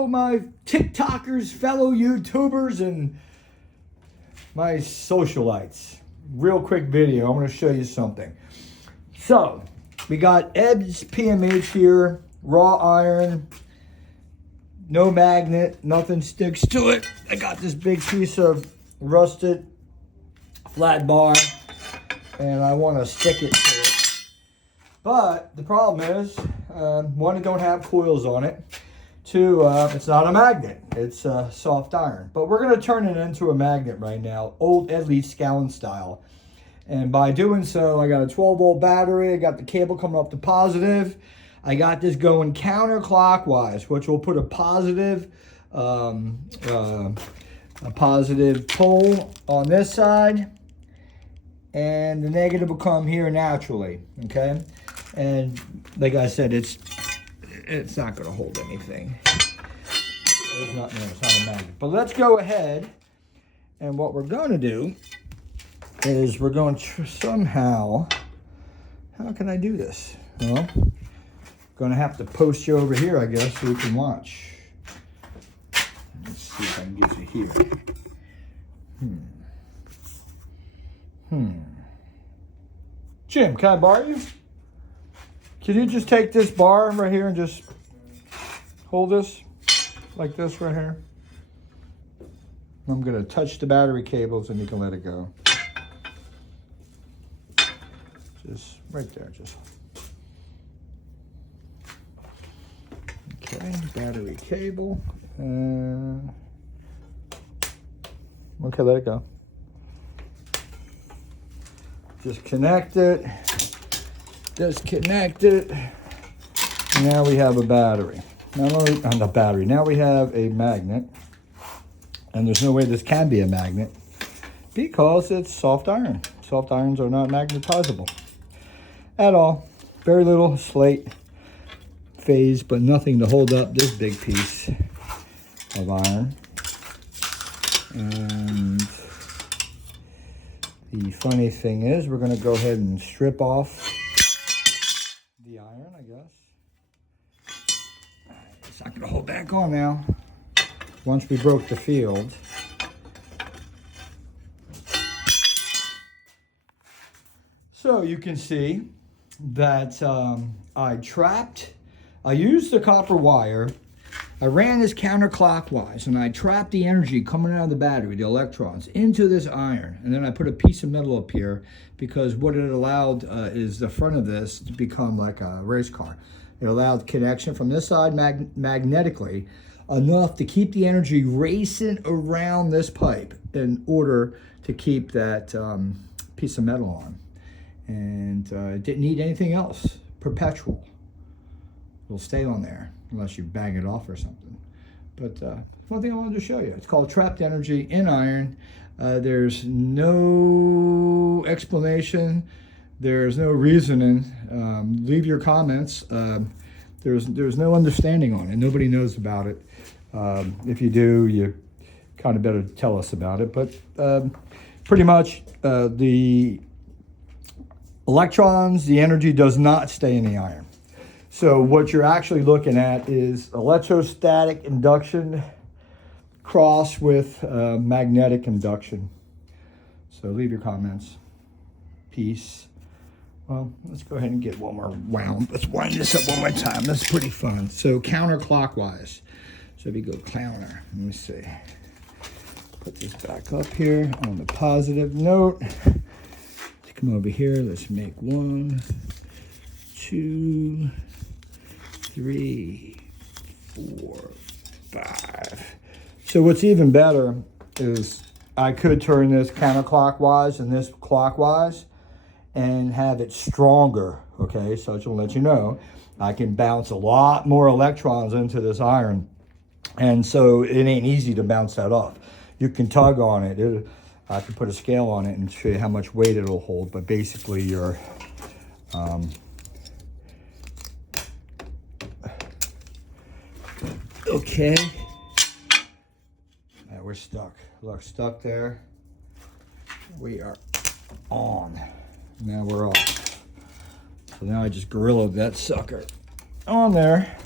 Hello, my TikTokers, fellow YouTubers, and my socialites. Real quick video. I'm going to show you something. So, we got Ebbs PMH here, raw iron, no magnet, nothing sticks to it. I got this big piece of rusted flat bar, and I want to stick it to it. But the problem is, one, it don't have coils on it. Two, it's not a magnet. It's soft iron. But we're going to turn it into a magnet right now, old Edley Scalar style. And by doing so, I got a 12-volt battery. I got the cable coming up to positive. I got this going counterclockwise, which will put a positive pole on this side, and the negative will come here naturally. Okay, and like I said, it's not going to hold anything. It's not a magnet. But let's go ahead, and what we're going to do is we're going to somehow, how can I do this? Well, going to have to post you over here, I guess, so you can watch. Let's see if I can get you here. Jim, can I borrow you? Can you just take this bar right here and just hold this like this right here? I'm going to touch the battery cables and you can let it go. Just right there, just. Okay, battery cable. Okay, let it go. Just connect it. Disconnect it. Now we have a battery. Not only on the battery, now we have a magnet. And there's no way this can be a magnet because it's soft iron. Soft irons are not magnetizable at all. Very little slate phase, but nothing to hold up this big piece of iron. And the funny thing is, we're going to go ahead and strip off the iron, I guess. It's not going to hold back on now. Once we broke the field. So you can see that I used the copper wire. I ran this counterclockwise and I trapped the energy coming out of the battery, the electrons, into this iron. And then I put a piece of metal up here because what it allowed is the front of this to become like a race car. It allowed connection from this side magnetically enough to keep the energy racing around this pipe in order to keep that piece of metal on. And it didn't need anything else. Perpetual. It'll stay on there unless you bang it off or something. But one thing I wanted to show you, it's called trapped energy in iron. There's no explanation. There's no reasoning. Leave your comments. There's no understanding on it. Nobody knows about it. If you do, you kind of better tell us about it. But pretty much the electrons, the energy does not stay in the iron. So what you're actually looking at is electrostatic induction crossed with magnetic induction. So leave your comments. Peace. Well, let's go ahead and get one more wound. Let's wind this up one more time. That's pretty fun. So counterclockwise. So if you go counter, let me see. Put this back up here on the positive note. Let's come over here. Let's make 1, 2, 3, 4, 5. So what's even better is I could turn this counterclockwise and this clockwise and have it stronger. Okay, so I just want to let you know, I can bounce a lot more electrons into this iron. And so it ain't easy to bounce that off. You can tug on it. I can put a scale on it and show you how much weight it'll hold. But basically you're okay. Now we're stuck. Look, stuck there. We are on. Now we're off. So now I just gorillaed that sucker on there.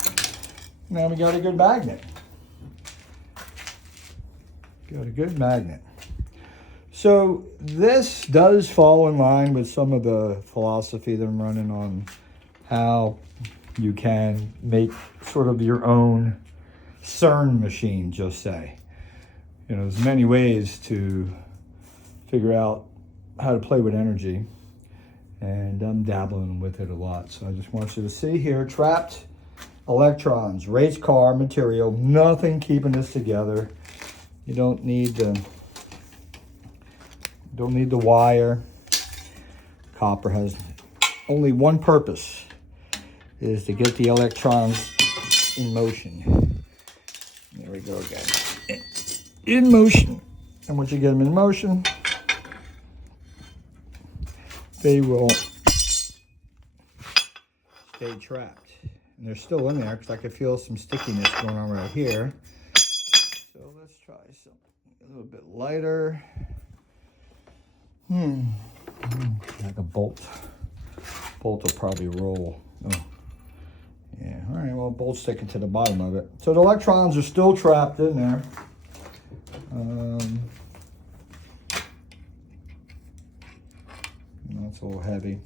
Now we got a good magnet. Got a good magnet. So this does fall in line with some of the philosophy that I'm running on how you can make sort of your own CERN machine, just say. You know, there's many ways to figure out how to play with energy, and I'm dabbling with it a lot. So I just want you to see here, trapped electrons, race car material, nothing keeping this together. You don't need the wire. Copper has only one purpose, is to get the electrons in motion. There we go again. In motion. And once you get them in motion, they will stay trapped. And they're still in there because I can feel some stickiness going on right here. So let's try something a little bit lighter. Like a bolt. Bolt will probably roll. Oh. Yeah, all right, well, bolt's sticking to the bottom of it. So the electrons are still trapped in there. That's a little heavy.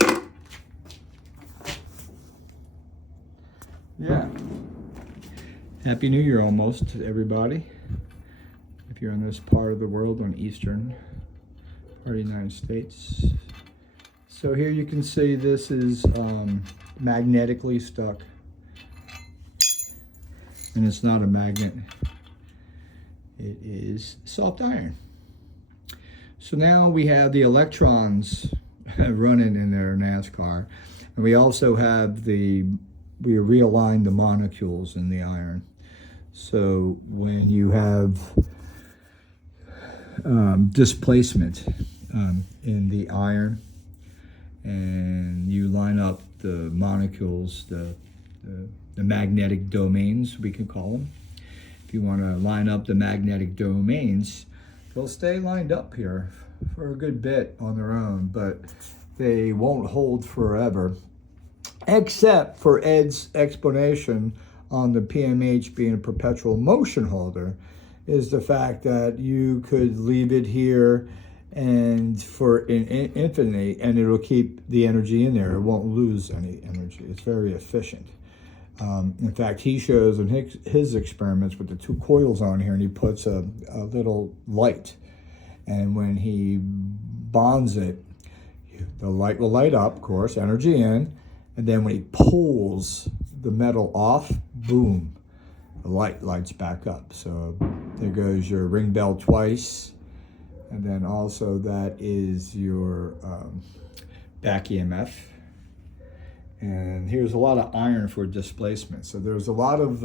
Yeah. Happy New Year almost to everybody. If you're in this part of the world, on eastern part of the United States. So here you can see this is magnetically stuck. And it's not a magnet. It is soft iron. So now we have the electrons running in their NASCAR. And we also have we realign the molecules in the iron. So when you have displacement in the iron, and you line up the molecules, the magnetic domains, we can call them. If you want to line up the magnetic domains, they'll stay lined up here for a good bit on their own, but they won't hold forever, except for Ed's explanation on the PMH being a perpetual motion holder, is the fact that you could leave it here and for infinity, and it'll keep the energy in there. It won't lose any energy. It's very efficient. In fact, he shows in his experiments with the two coils on here, and he puts a little light. And when he bonds it, the light will light up, of course, energy in. And then when he pulls the metal off, boom, the light lights back up. So there goes your ring bell twice. And then also that is your back EMF. And here's a lot of iron for displacement. So there's a lot of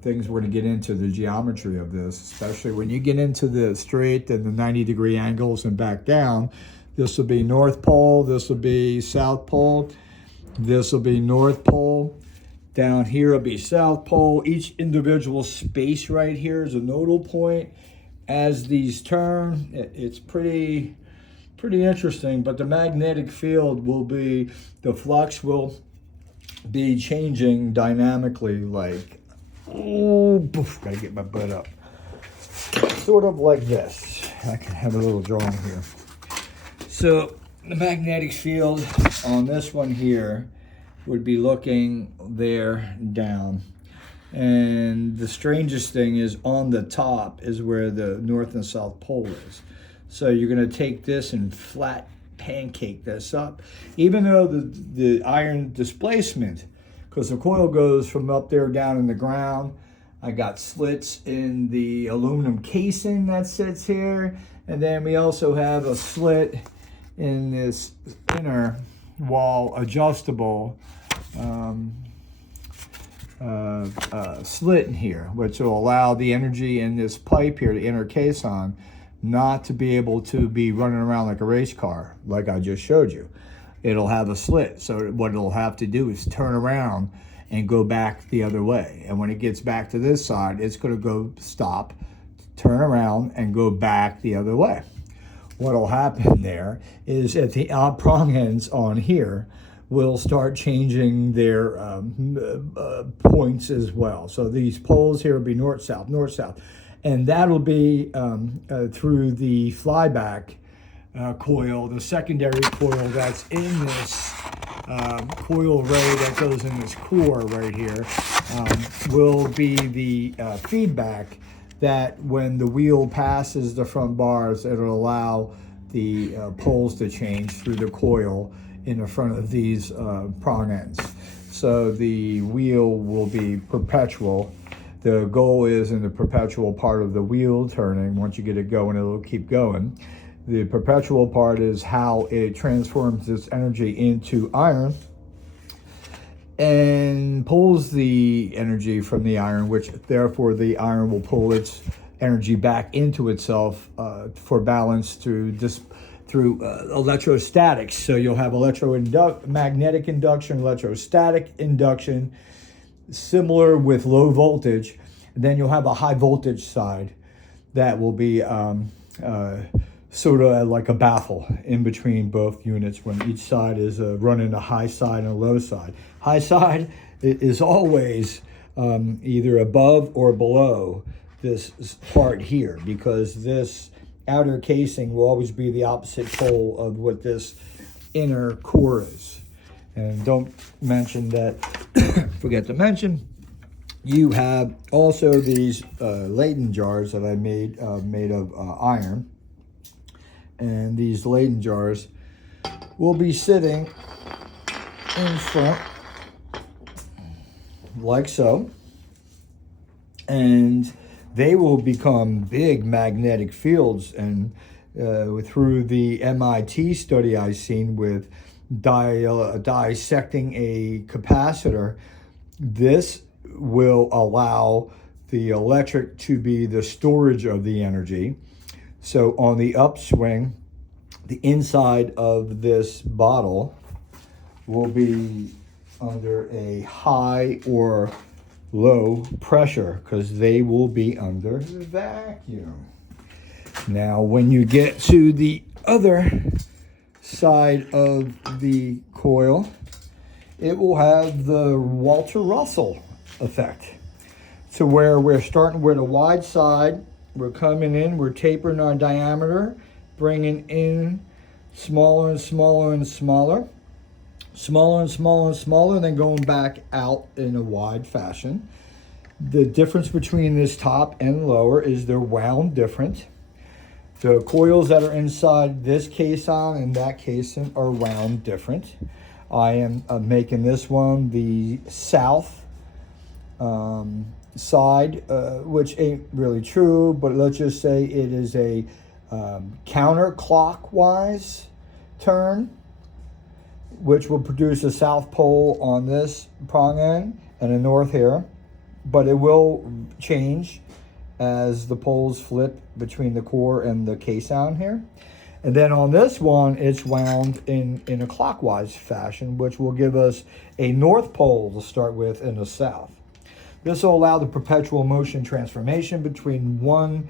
things we're going to get into the geometry of this, especially when you get into the straight and the 90-degree angles and back down. This will be North Pole, this will be South Pole, this will be North Pole. Down here will be South Pole. Each individual space right here is a nodal point. As these turn, it's pretty interesting, but the magnetic field will be, the flux will be changing dynamically, like, oh, poof, gotta get my butt up. Sort of like this. I can have a little drawing here. So the magnetic field on this one here would be looking there down. And the strangest thing is on the top is where the North and South Pole is. So you're going to take this and flat pancake this up. Even though the iron displacement, because the coil goes from up there down in the ground, I got slits in the aluminum casing that sits here. And then we also have a slit in this inner wall adjustable slit in here, which will allow the energy in this pipe here, the inner caisson, not to be able to be running around like a race car, like I just showed you. It'll have a slit, so what it'll have to do is turn around and go back the other way. And when it gets back to this side, it's going to go stop, turn around, and go back the other way. What'll happen there is at the prong ends on here will start changing their points as well. So these poles here will be north, south, And that'll be through the flyback coil, the secondary coil that's in this coil array that goes in this core right here, will be the feedback that when the wheel passes the front bars, it'll allow the poles to change through the coil in the front of these prong ends. So the wheel will be perpetual. The goal is in the perpetual part of the wheel turning, once you get it going, it'll keep going. The perpetual part is how it transforms this energy into iron and pulls the energy from the iron, which therefore the iron will pull its energy back into itself for balance through electrostatics. So you'll have magnetic induction, electrostatic induction, similar with low voltage. Then you'll have a high voltage side that will be sort of like a baffle in between both units when each side is running a high side and a low side. High side is always either above or below this part here, because this outer casing will always be the opposite pole of what this inner core is. And don't mention that, forget to mention, you have also these Leyden jars that I made of iron. And these Leyden jars will be sitting in front like so. And they will become big magnetic fields. And through the MIT study I've seen with dissecting a capacitor, this will allow the electric to be the storage of the energy. So on the upswing, the inside of this bottle will be under a high or low pressure because they will be under vacuum. Now, when you get to the other side of the coil, it will have the Walter Russell effect. So where we're starting with a wide side, we're coming in, we're tapering our diameter, bringing in smaller and smaller and smaller, smaller and smaller and smaller, and then going back out in a wide fashion. The difference between this top and lower is they're wound different. The coils that are inside this caisson and that caisson are wound different. I am making this one the south side, which ain't really true, but let's just say it is a counterclockwise turn, which will produce a south pole on this prong end and a north here, but it will change as the poles flip between the core and the caisson here. And then on this one, it's wound in a clockwise fashion, which will give us a north pole to start with and a south. This will allow the perpetual motion transformation between one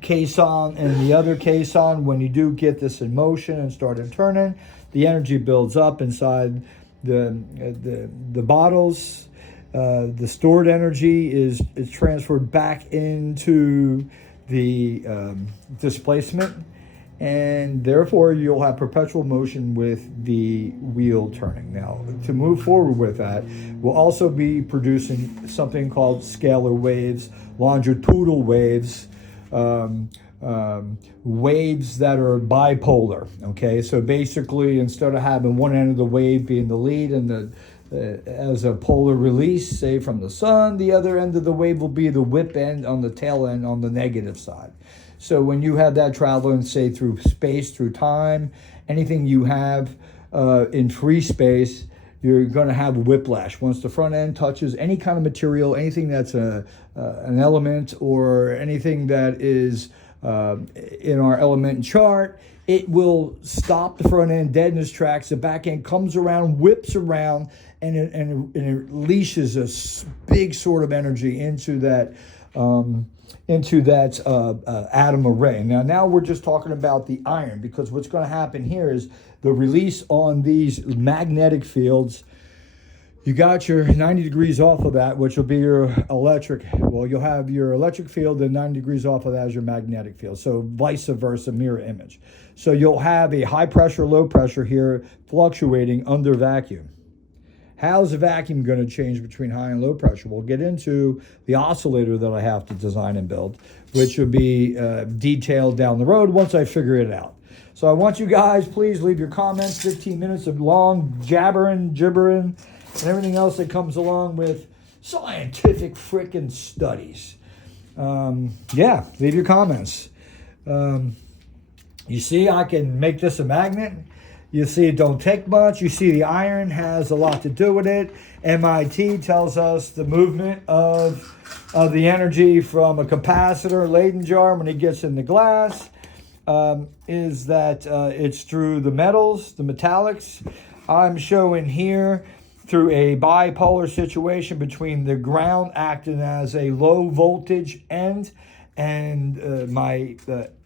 caisson and the other caisson. When you do get this in motion and started turning, the energy builds up inside the bottles. The stored energy is transferred back into the displacement, and therefore you'll have perpetual motion with the wheel turning. Now, to move forward with that, we'll also be producing something called scalar waves, longitudinal waves, waves that are bipolar. Okay, so basically, instead of having one end of the wave being the lead and the as a polar release, say from the sun, the other end of the wave will be the whip end on the tail end on the negative side. So when you have that traveling, say through space, through time, anything you have in free space, you're going to have whiplash. Once the front end touches any kind of material, anything that's an element or anything that is in our element chart, it will stop the front end dead in its tracks. The back end comes around, whips around, and it unleashes a big sort of energy into that atom array. Now we're just talking about the iron, because what's going to happen here is the release on these magnetic fields You got your 90 degrees off of that, which will be your electric. Well, you'll have your electric field, and 90 degrees off of that is your magnetic field. So vice versa, mirror image. So you'll have a high pressure, low pressure here fluctuating under vacuum. How's the vacuum going to change between high and low pressure? We'll get into the oscillator that I have to design and build, which will be detailed down the road once I figure it out. So I want you guys, please leave your comments, 15 minutes of long jabbering, gibbering, and everything else that comes along with scientific frickin' studies. Yeah, leave your comments. You see, I can make this a magnet. You see, it don't take much. You see, the iron has a lot to do with it. MIT tells us the movement of the energy from a capacitor, Leyden jar, when it gets in the glass, is that it's through the metals, the metallics. I'm showing here through a bipolar situation between the ground acting as a low voltage end and my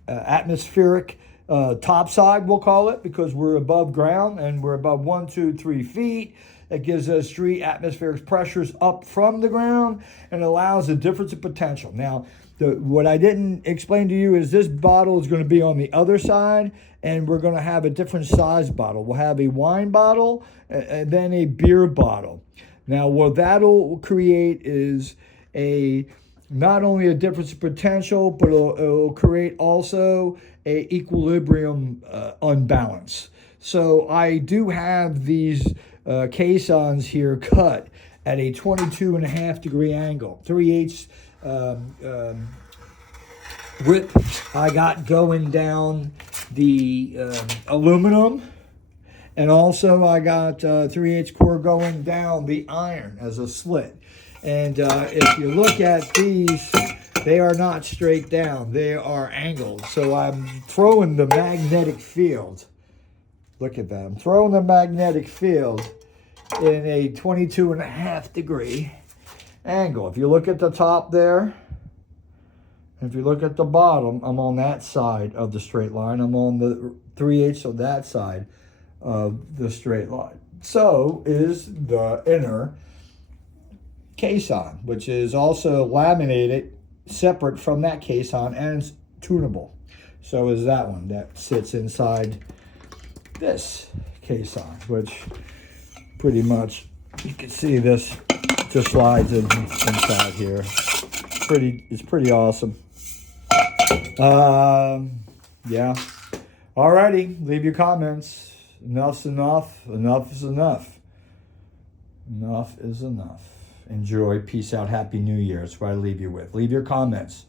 atmospheric top side, we'll call it, because we're above ground and we're above 1, 2, 3 feet. That gives us 3 atmospheric pressures up from the ground and allows a difference in potential. Now, what I didn't explain to you is this bottle is going to be on the other side, and we're going to have a different size bottle. We'll have a wine bottle and then a beer bottle. Now, what that'll create is not only a difference in potential, but it'll create also a equilibrium unbalance. So I do have these caissons here cut at a 22.5 degree angle, 3/8 rip I got going down the aluminum, and also I got 3/8 core going down the iron as a slit. And if you look at these, they are not straight down, they are angled. So I'm throwing the magnetic field. Look at that, I'm throwing the magnetic field in a 22.5 degree angle. If you look at the top there, if you look at the bottom, I'm on that side of the straight line. I'm on the 3/8 of that side of the straight line. So is the inner caisson, which is also laminated separate from that caisson, and it's tunable. So is that one that sits inside this caisson, which pretty much, you can see this just slides inside here. It's pretty awesome. Yeah. Alrighty, leave your comments. Enough's enough. Enough is enough. Enough is enough. Enjoy. Peace out. Happy New Year. That's what I leave you with. Leave your comments.